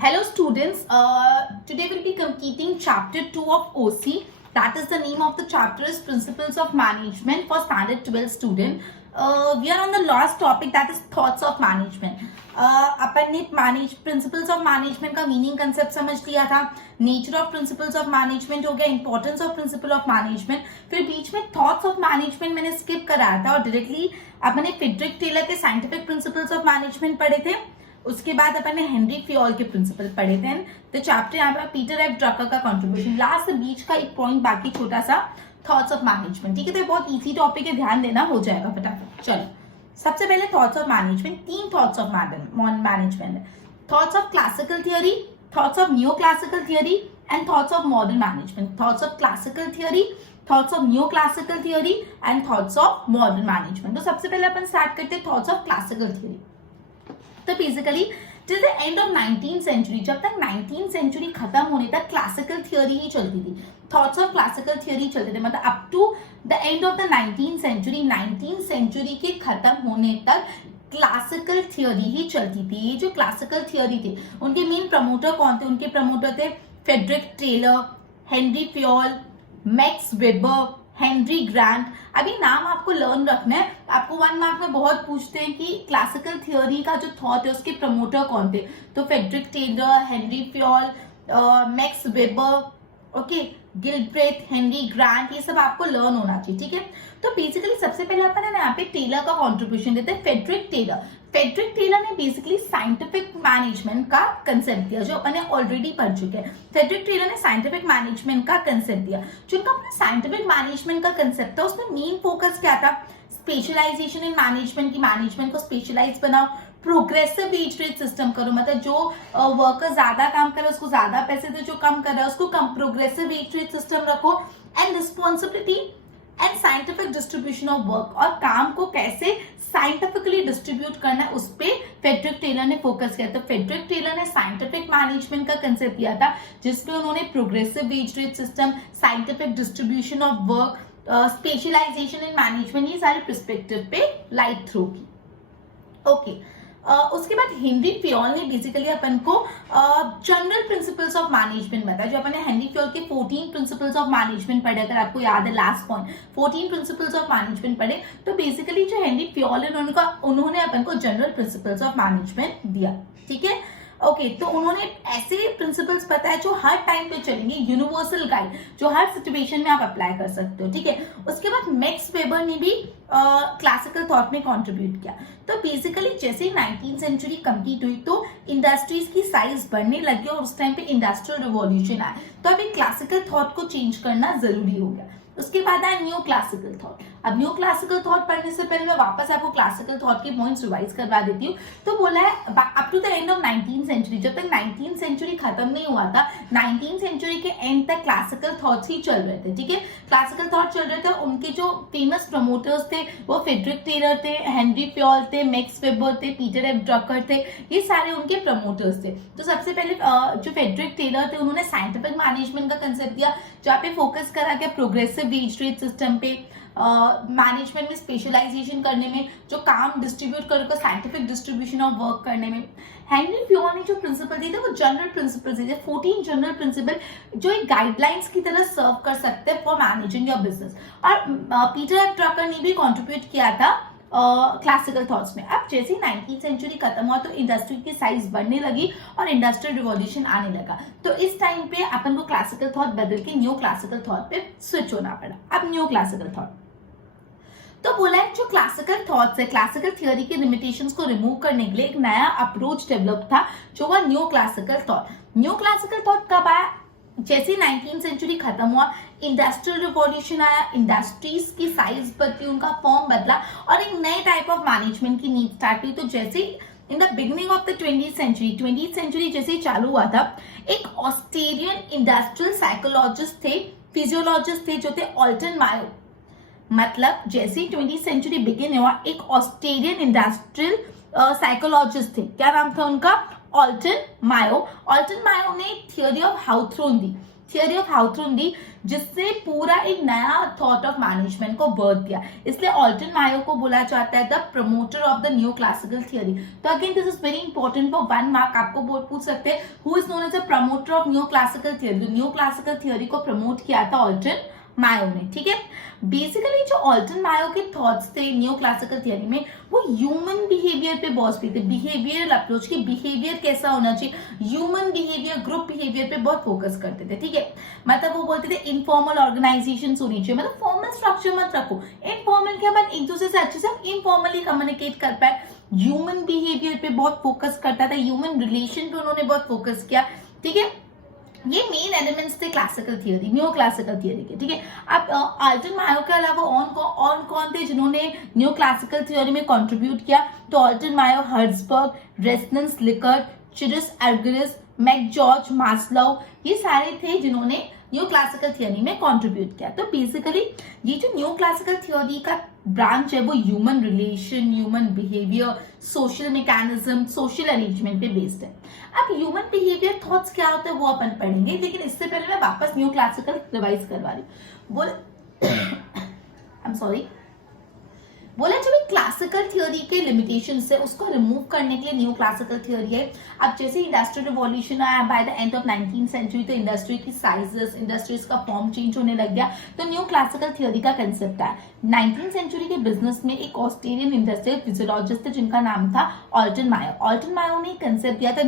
Hello students, today we'll be completing chapter 2 of OC. That is the name of the chapter is Principles of Management for Standard 12 student. We are on the last topic that is Thoughts of Management. अपन ने principles of management का meaning concept समझ लिया था, nature of principles of management हो गया, importance of principle of management, फिर बीच में thoughts of management मैंने स्किप कराया था और डायरेक्टली अपन ने फ्रेडरिक टेलर के साइंटिफिक प्रिंसिपल्स ऑफ मैनेजमेंट पढ़े थे. उसके बाद अपन ने हेनरी फ्योल के प्रिंसिपल पढ़े थे. तो चैप्टर यहाँ पे पीटर एफ ड्रकर का कंट्रीब्यूशन, लास्ट बीच का एक पॉइंट बाकी छोटा सा थॉट्स ऑफ मैनेजमेंट. ठीक है, तो बहुत इजी टॉपिक है, ध्यान देना, हो जाएगा फटाफट. चलो सबसे पहले थॉट्स ऑफ मैनेजमेंट. तीन thoughts of management, thoughts of classical theory, thoughts of new classical theory and thoughts of modern management. Thoughts of classical theory, thoughts of new classical theory and thoughts of modern management. तो सबसे पहले अपन start करते हैं thoughts of classical theory. तो basically till the end of 19th century, जब तक 19th century खत्म होने तक क्लासिकल थियोरी ही चलती थी, थॉट्स ऑफ क्लासिकल थियोरी चलते थे. मतलब up to the end of the 19th century, 19th century के खत्म होने तक क्लासिकल थियोरी ही चलती थी. ये जो क्लासिकल थियोरी थी, उनके मेन प्रमोटर कौन थे? उनके प्रमोटर थे Frederick Taylor, Henry Fayol, Max Weber, Henry Grant. अभी नाम आपको लर्न रखना है. आपको 1 मार्क में बहुत पूछते हैं कि क्लासिकल थियोरी का जो थॉट है उसके प्रमोटर कौन थे. तो Frederick Taylor, Henry Fayol, Max Weber, okay, Gilbreth, Henry Grant, ये सब आपको लर्न होना चाहिए. ठीक है, तो बेसिकली सबसे पहले अपन है ना यहाँ पे टेलर का कॉन्ट्रीब्यूशन देते हैं. फ्रेडरिक टेलर ने बेसिकली साइंटिफिक मैनेजमेंट का कंसेप्ट दिया, जो अपन ने ऑलरेडी पढ़ चुके हैं. फ्रेडरिक टेलर ने साइंटिफिक मैनेजमेंट का कंसेप्ट दिया. जो उनका साइंटिफिक मैनेजमेंट का कंसेप्ट था, उसमें मेन फोकस क्या था? स्पेशलाइजेशन इन मैनेजमेंट की, मैनेजमेंट को स्पेशलाइज बनाओ, प्रोग्रेसिव वेज रेट सिस्टम करो. मतलब जो वर्कर ज्यादा काम करे उसको ज्यादा पैसे दो, जो कम कर रहा है उसको कम. प्रोग्रेसिव वेज रेट सिस्टम रखो and responsibility and scientific distribution of work, और काम को कैसे साइंटिफिकली डिस्ट्रीब्यूट करना है उस पे फ्रेडरिक टेलर ने फोकस किया. तो फ्रेडरिक टेलर ने साइंटिफिक मैनेजमेंट का कंसेप्ट दिया था, जिसमें उन्होंने progressive wage rate system, scientific distribution of work, specialisation in management, ये सारे पर्सपेक्टिव पे लाइट थ्रो की. ओके, उसके बाद हेनरी फ्योल ने बेसिकली अपन को जनरल प्रिंसिपल्स ऑफ मैनेजमेंट बताया. जो अपन ने हेनरी फ्योल के 14 प्रिंसिपल्स ऑफ मैनेजमेंट पढ़े, अगर आपको याद है last point 14 principles of management पढ़े, तो बेसिकली जो हेनरी फ्योल है उन्होंने अपन को जनरल प्रिंसिपल्स ऑफ मैनेजमेंट दिया. ठीक है, ओके, तो उन्होंने ऐसे प्रिंसिपल्स बताया जो हर टाइम पे चलेंगे, यूनिवर्सल गाइड, जो हर सिचुएशन में आप अप्लाई कर सकते हो. ठीक है, उसके बाद मैक्स वेबर ने भी क्लासिकल थॉट में कंट्रीब्यूट किया. तो बेसिकली जैसे 19th सेंचुरी कंप्लीट हुई तो इंडस्ट्रीज की साइज बढ़ने लगी और उस टाइम पे इंडस्ट्रियल रिवॉल्यूशन आया, तो अभी क्लासिकल थॉट को चेंज करना जरूरी हो गया. उसके बाद आया न्यू क्लासिकल थॉट. अब न्यू क्लासिकल थॉट पढ़ने से पहले मैं वापस आपको क्लासिकल थॉट के पॉइंट्स रिवाइज करवा देती हूँ. तो बोला है up to the end of 19th century, जब तक 19th सेंचुरी खत्म नहीं हुआ था, 19th सेंचुरी के एंड तक क्लासिकल थॉट्स ही चल रहे थे. ठीक है, क्लासिकल थॉट चल रहे थे. उनके जो फेमस प्रमोटर्स थे वो फ्रेडरिक टेलर थे, हेनरी फ्योल थे, मैक्स वेबर थे, पीटर एफ ड्रकर थे, ये सारे उनके प्रमोटर्स थे. तो सबसे पहले जो फ्रेडरिक टेलर थे उन्होंने साइंटिफिक मैनेजमेंट का कंसेप्ट दिया, जहाँ पे फोकस करा गया प्रोग्रेसिव वेज रेट सिस्टम पे, मैनेजमेंट में स्पेशलाइजेशन करने में, जो काम डिस्ट्रीब्यूट करेगा साइंटिफिक डिस्ट्रीब्यूशन ऑफ वर्क करने में. हेनरी फ्योल ने जो प्रिंसिपल दिए थे वो जनरल प्रिंसिपल दिए थे, 14 जनरल प्रिंसिपल जो एक गाइडलाइंस की तरह सर्व कर सकते हैं फॉर मैनेजिंग योर बिजनेस. और पीटर एफ ड्रकर ने भी कॉन्ट्रीब्यूट किया था क्लासिकल थॉट्स में. अब जैसे 19th सेंचुरी खत्म हुआ तो इंडस्ट्री की साइज बढ़ने लगी और इंडस्ट्रियल रिवॉल्यूशन आने लगा. तो इस टाइम पे अपन को क्लासिकल थॉट बदल के न्यू क्लासिकल थॉट पे स्विच होना पड़ा. अब न्यू क्लासिकल थॉट, तो बोला है जो क्लासिकल थॉट्स है, क्लासिकल थियोरी के लिमिटेशंस को रिमूव करने के लिए एक नया अप्रोच डेवलप था, जो हुआ new classical thought. New classical thought कब आया? जैसे 19th सेंचुरी खत्म हुआ, इंडस्ट्रियल रिवॉल्यूशन आया, इंडस्ट्रीज की साइज बदली, उनका फॉर्म बदला और एक नए टाइप ऑफ मैनेजमेंट की नीड स्टार्ट हुई. तो जैसे in the beginning of the 20th century जैसे ही चालू हुआ था, एक ऑस्ट्रेलियन इंडस्ट्रियल साइकोलॉजिस्ट थे, फिजियोलॉजिस्ट थे, जो थे ऑल्टन मायो. मतलब जैसे 20th सेंचुरी बिगिन हुआ, एक ऑस्ट्रेलियन इंडस्ट्रियल साइकोलॉजिस्ट थे, क्या नाम था उनका? ऑल्टन मायो. ऑल्टन मायो ने थियोरी ऑफ हाउथ्रोन दी. थियरी ऑफ हाउथ्रोन दी, जिससे पूरा एक नया थॉट ऑफ मैनेजमेंट को बर्थ दिया। इसलिए ऑल्टन मायो को बोला जाता है the promoter of the new classical theory. तो again this is very important for 1 mark, आपको बोर्ड पूछ सकते हैं who is known as the promoter of new classical theory. तो न्यू क्लासिकल थियरी को प्रमोट किया था ऑल्टन मायो ने, ठीक है। बेसिकली जो ऑल्टन मायो के थॉट्स थे न्यू क्लासिकल थियरी में, वो ह्यूमन बिहेवियर पे बहुत थे, बिहेवियरल अप्रोच की, बिहेवियर कैसा होना चाहिए, ह्यूमन बिहेवियर, ग्रुप बिहेवियर पे बहुत फोकस करते थे, ठीक है। मतलब वो बोलते थे इनफॉर्मल ऑर्गेनाइजेशन होनी चाहिए, मतलब फॉर्मल स्ट्रक्चर मत रखो, इनफॉर्मल के बाद एक दूसरे से अच्छे से इनफॉर्मली कम्युनिकेट कर पाए। ह्यूमन बिहेवियर पे बहुत फोकस करता था, ह्यूमन रिलेशन पे उन्होंने बहुत फोकस किया, ठीक है। ये मेन एलिमेंट्स थे classical theory, new classical theory के, ठीक है। अब ऑल्टन मायो के अलावा और कौन थे जिन्होंने न्यू क्लासिकल थियरी में कंट्रीब्यूट किया? तो ऑल्टन मायो, हर्ट्जबर्ग, resonance Likert, चिरिस एर्गुलिस, Mac George, Maslow, ये सारे थे जिन्होंने न्यू क्लासिकल थियरी में कंट्रीब्यूट किया। तो बेसिकली ये जो न्यू क्लासिकल थियरी का ब्रांच है वो human relation, human behaviour, social mechanism, social arrangement पे बेस्ड है। अब ह्यूमन बिहेवियर थॉट्स क्या होते हैं वो अपन पढ़ेंगे, लेकिन इससे पहले मैं वापस न्यू क्लासिकल रिवाइज करवा रही हूँ। आई एम सॉरी, बोला जब क्लासिकल थियोरी के लिमिटेशंस है उसको रिमूव करने के लिए न्यू क्लासिकल थियोरी है। अब जैसे इंडस्ट्रियल रिवॉल्यूशन आया by the end of 19th century, तो इंडस्ट्री की साइजेस, इंडस्ट्रीज का फॉर्म चेंज होने लग गया, तो न्यू क्लासिकल थियोरी का कंसेप्ट आया। 19th सेंचुरी के बिजनेस में एक ऑस्ट्रेलियन इंडस्ट्रियल फिजियोलॉजिस्ट थे जिनका नाम था ऑल्टन मायो। ऑल्टन मायो ने कंसेप्ट दिया था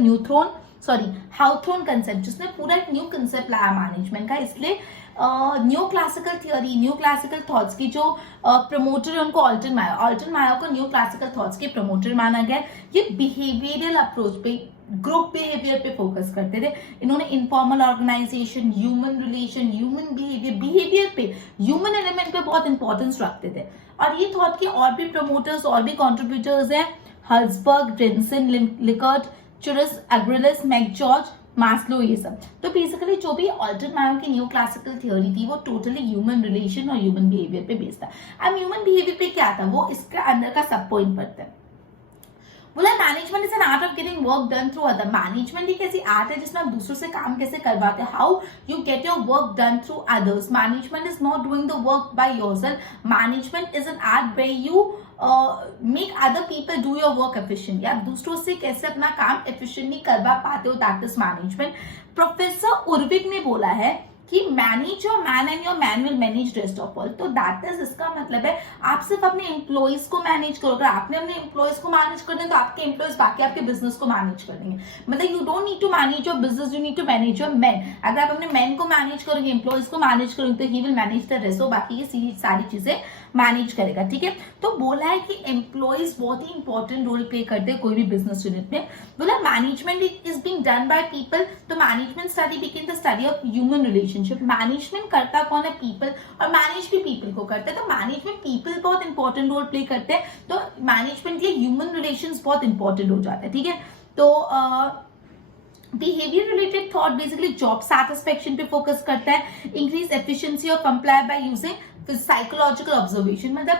हाउथ्रोन कंसेप्ट, जिसने पूरा एक न्यू कंसेप्ट लाया मैनेजमेंट का। इसलिए new classical theory, new classical thoughts की जो प्रमोटर है उनको ऑल्टन मायो को न्यू क्लासिकल थॉट्स के प्रमोटर माना गया। ये बिहेवियरल अप्रोच पे, ग्रुप बिहेवियर पे फोकस करते थे। इन्होंने informal organisation, human relation, human behaviour पे, ह्यूमन एलिमेंट पे बहुत इंपॉर्टेंस रखते थे। और ये थॉट के और भी प्रमोटर्स और भी कॉन्ट्रीब्यूटर्स हैं, हर्ट्जबर्ग, resonance Likert, चिरिस एर्गुलिस, Mac George, Maslow, ये सब। तो बेसिकली जो भी ऑल्टन मायो की न्यू क्लासिकल थियोरी थी वो टोटली ह्यूमन रिलेशन और ह्यूमन बिहेवियर पे बेस्ड था। अब ह्यूमन बिहेवियर पे क्या था, वो इसके अंदर का सब पॉइंट पढ़ते हैं। बोला management is an art of getting work done through other. Management एक ऐसी आर्ट है जिसमें आप दूसरों से काम कैसे करवाते हैं, how you get your work done through others. Management is not doing the work by yourself, management is an art where you make other people do your work efficiently. आप दूसरों से कैसे अपना काम एफिशिएंटली करवा पाते हो, दैट इज मैनेजमेंट। प्रोफेसर उर्विक ने बोला है कि manage your man and your man will manage rest of all. तो दैट इज, इसका मतलब है आप सिर्फ अपने एम्प्लॉइज को मैनेज करो। अगर आपने अपने एम्प्लॉइज को मैनेज कर दिया तो आपके एम्प्लॉइज बाकी आपके बिजनेस को मैनेज कर देंगे। मतलब you don't need to manage your business, you need to manage your man. अगर आप अपने मैन को मैनेज करोगे, एम्प्लॉइज को मैनेज करोगे, तो he will manage the rest, बाकी ये सारी चीजें मैनेज करेगा, ठीक है। तो बोला है कि एम्प्लॉइज बहुत ही इंपॉर्टेंट रोल प्ले करते हैं कोई भी बिजनेस यूनिट में। बोला management is being done by people, तो management study begin the study of human relationship. Management करता कौन है, पीपल, और मैनेज भी पीपल को करते हैं। तो मैनेजमेंट पीपल बहुत इंपॉर्टेंट रोल प्ले करते हैं, तो मैनेजमेंट के लिए ह्यूमन रिलेशंस बहुत इंपॉर्टेंट हो जाते हैं, ठीक है। तो behaviour related thought basically job satisfaction पे फोकस करता है। इंक्रीज एफिशिएंसी और comply by using psychological observation. मतलब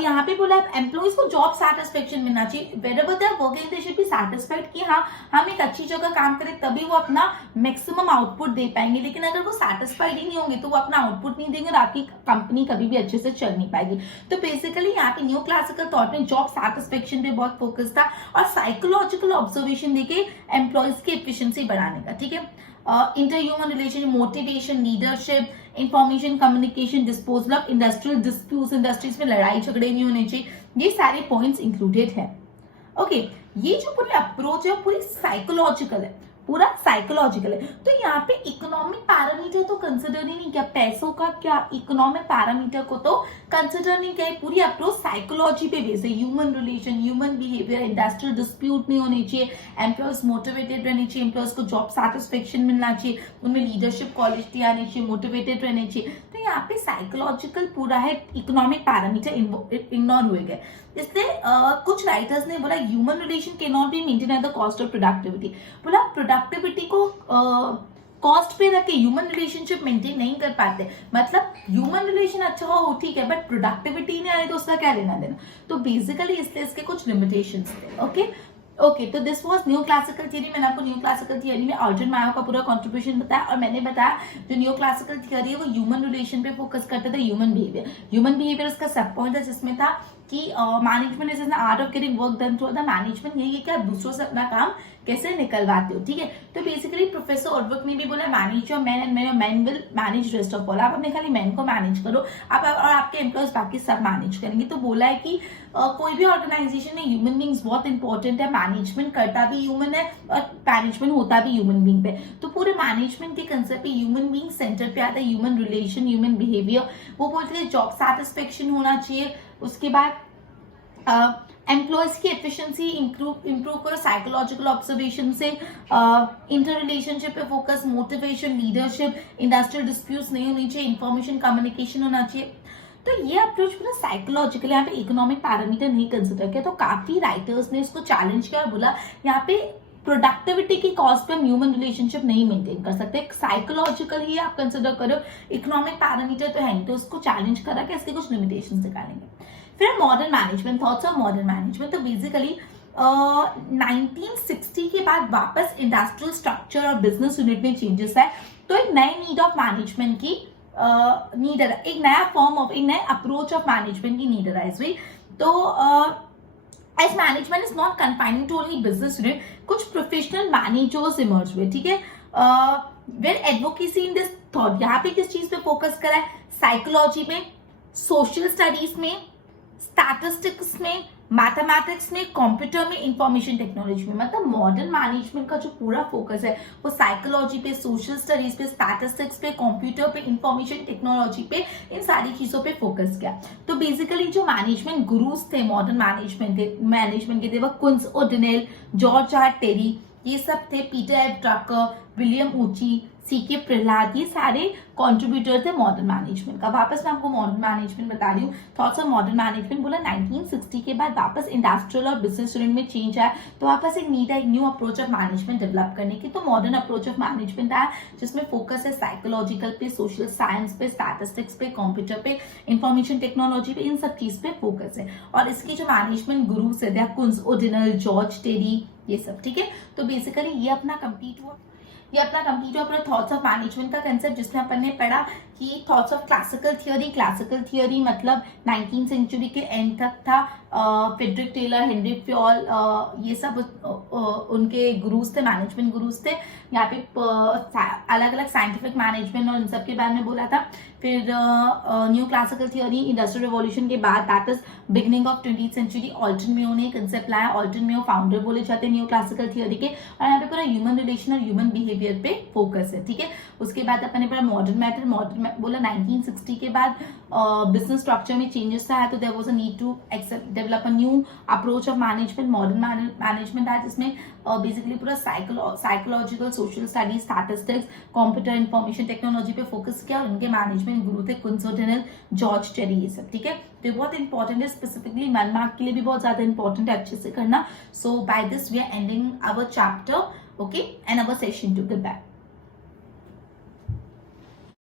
यहाँ पे बोला एम्प्लॉइज को जॉब सेटिस्फेक्शन मिलना चाहिए, wherever they are working they should be satisfied कि हाँ हम एक अच्छी जगह काम करें तभी वो अपना मैक्सिमम आउटपुट दे पाएंगे। लेकिन अगर वो सैटिस्फाइड ही नहीं होंगे तो वो अपना आउटपुट नहीं देंगे और आपकी कंपनी कभी भी अच्छे से चल नहीं पाएगी। तो बेसिकली यहाँ पे न्यू क्लासिकल थॉट में जॉब सेटिस्फेक्शन पे बहुत फोकस था और साइकोलॉजिकल ऑब्जर्वेशन देके एम्प्लॉइज की एफिशिएंसी बढ़ाने का, ठीक है। Inter human relation, motivation, leadership, information communication, disposal of industrial disputes, industries में लड़ाई झगड़े नहीं होने चाहिए, ये सारे पॉइंट्स इंक्लूडेड है। ओके, ये जो पूरी अप्रोच है पूरी साइकोलॉजिकल है, पूरा साइकोलॉजिकल है। तो यहाँ पे इकोनॉमिक पैरामीटर तो कंसिडर ही नहीं किया, पैसों का क्या, इकोनॉमिक पैरामीटर को तो कंसिडर नहीं किया। पूरी अप्रोच साइकोलॉजी पे बेस है, human relation, human behaviour, industrial dispute नहीं होने चाहिए, एम्प्लॉयज मोटिवेटेड रहने चाहिए, एम्प्लॉयज को जॉब सेटिस्फेक्शन मिलना चाहिए, उनमें लीडरशिप क्वालिटी आनी चाहिए, मोटिवेटेड रहने चाहिए। तो यहाँ पे साइकोलॉजिकल पूरा है, इकोनॉमिक पैरामीटर इग्नोर हुए गए। इसलिए कुछ राइटर्स ने बोला human relation can not be maintain at the cost of productivity. बोला प्रोडक्टिविटी को कॉस्ट पे रख के ह्यूमन रिलेशनशिप मेंटेन नहीं कर पाते। मतलब ह्यूमन रिलेशन अच्छा हो ठीक है, बट प्रोडक्टिविटी नहीं आए तो उसका क्या लेना देना। तो बेसिकली इसलिए इसके कुछ लिमिटेशंस थे। ओके, ओके, तो this was new classical theory. मैंने आपको न्यू क्लासिकल थियरी में अर्जुन मायो का पूरा कंट्रीब्यूशन बताया, और मैंने बताया जो न्यू क्लासिकल थियरी है वो ह्यूमन रिलेशन पे फोकस करता था, ह्यूमन बिहेवियर उसका सब पॉइंट था, जिसमें था कि management is an art of getting work done through the management. यही है कि आप दूसरों से अपना काम कैसे निकलवाते हो, ठीक है। तो बेसिकली प्रोफेसर ऑर्बक ने भी बोला manage your man and man will manage rest of all. आप अपने खाली मैन को मैनेज करो, आप और आपके एम्प्लॉयज बाकी सब मैनेज करेंगे। तो बोला है कि कोई भी ऑर्गेनाइजेशन में ह्यूमन बींग्स बहुत इंपॉर्टेंट है, मैनेजमेंट करता भी ह्यूमन है और मैनेजमेंट होता भी ह्यूमन बींग पे। तो पूरे मैनेजमेंट के कंसेप्ट पे ह्यूमन बींग सेंटर पे आता है, ह्यूमन रिलेशन, ह्यूमन बिहेवियर। वो बोलते हैं जॉब सेटिस्फेक्शन होना चाहिए, उसके बाद एम्प्लॉयज की एफिशिएंसी इंप्रूव करो साइकोलॉजिकल ऑब्जर्वेशन से, इंटर रिलेशनशिप पे focus, motivation, leadership, industrial disputes नहीं होनी चाहिए, इंफॉर्मेशन कम्युनिकेशन होना चाहिए। तो ये अप्रोच पूरा साइकोलॉजिकल, यहाँ पे इकोनॉमिक पैरामीटर नहीं कंसिडर किया। तो काफी राइटर्स ने इसको चैलेंज किया और बोला यहाँ पे प्रोडक्टिविटी की कॉस्ट पे हम ह्यूमन रिलेशनशिप नहीं मेंटेन कर सकते, साइकोलॉजिकल ही आप कंसिडर करो, इकोनॉमिक पैरामीटर तो है नहीं। तो उसको चैलेंज करा कि इसके कुछ लिमिटेशंस निकालेंगे। फिर modern management, thoughts of modern management. तो बेसिकली 1960 के बाद वापस इंडस्ट्रियल स्ट्रक्चर और बिजनेस यूनिट में चेंजेस है, तो एक नए नीड ऑफ मैनेजमेंट की नीड, एक नया फॉर्म ऑफ, एक नए अप्रोच ऑफ मैनेजमेंट की नीड अराइज हुई। तो as management is not confining to only business unit, कुछ प्रोफेशनल मैनेजर्स इमर्ज हुए, ठीक है। Where advocacy in this thought, यहाँ पे किस चीज पे फोकस करा है, साइकोलॉजी में, सोशल स्टडीज में, स्टैटिस्टिक्स में, मैथमेटिक्स में, कंप्यूटर में, इंफॉर्मेशन टेक्नोलॉजी में। मतलब मॉडर्न मैनेजमेंट का जो पूरा फोकस है वो साइकोलॉजी पे, सोशल स्टडीज पे, स्टैटिस्टिक्स पे, कंप्यूटर पे, इंफॉर्मेशन टेक्नोलॉजी पे, इन सारी चीजों पे फोकस किया। तो बेसिकली जो मैनेजमेंट गुरुज थे मॉडर्न मैनेजमेंट के थे वो कुंस ओडिनेल, जॉर्ज आर टेरी, ये सब थे, पीटर एफ ड्रकर, विलियम ऊची, सीके प्रहलाद, ये सारे कंट्रीब्यूटर थे मॉडर्न मैनेजमेंट का। वापस मैं आपको मॉडर्न मैनेजमेंट बता रही हूँ, थॉट्स ऑफ मॉडर्न मैनेजमेंट। बोला 1960 के बाद वापस इंडस्ट्रियल और बिजनेस यूनिट में चेंज आया, तो वापस एक नीड है एक new approach of management develop करने की। तो मॉडर्न अप्रोच ऑफ मैनेजमेंट आया जिसमें फोकस है साइकोलॉजिकल पे, सोशल साइंस पे, स्टैटिस्टिक्स पे, कंप्यूटर पे, इंफॉर्मेशन टेक्नोलॉजी पे, इन सब चीज पे फोकस है। और इसकी जो मैनेजमेंट गुरुज है कुंस ओडिनल, जॉर्ज टेरी, ये सब, ठीक है। तो बेसिकली ये अपना कंप्लीट हुआ पूरा थॉट्स ऑफ मैनेजमेंट का कंसेप्ट, जिसमें अपन ने पढ़ा कि थॉट्स ऑफ क्लासिकल थियोरी मतलब 19th सेंचुरी के एंड तक था। फ्रेडरिक टेलर, हेनरी फ्योल, ये सब उनके गुरुज थे, मैनेजमेंट गुरुज थे। यहाँ पे अलग अलग साइंटिफिक मैनेजमेंट और इन सब के बारे में बोला था। फिर new classical theory industrial revolution के बाद, that is beginning of 20th century, Elton Mayo ने कंसेप्ट लाया। ऑल्टन मेयो फाउंडर बोले जाते हैं न्यू क्लासिकल थियोरी के। और यहाँ पे पूरा ह्यूमन रिलेशन और ह्यूमन बिहेवियर पे फोकस है, ठीक है। उसके बाद अपन ने पढ़ा मॉडर्न मैटर, बोला 1960 के बाद बिजनेस स्ट्रक्चर में चेंजेस आया, तो there was a need to develop a new approach of management, modern management है, जिसमें बेसिकली पूरा psychological, social studies, statistics, computer, information technology पे फोकस किया। और उनके मैनेजमेंट गुरु थे कुंस ओडिनल, जॉर्ज टेरी, ये सब, ठीक है। तो बहुत इंपॉर्टेंट है, स्पेसिफिकली 1 मार्क के लिए भी बहुत ज्यादा इंपॉर्टेंट है, अच्छे से करना। So by this we are ending our chapter, okay, and our session too. Good bye.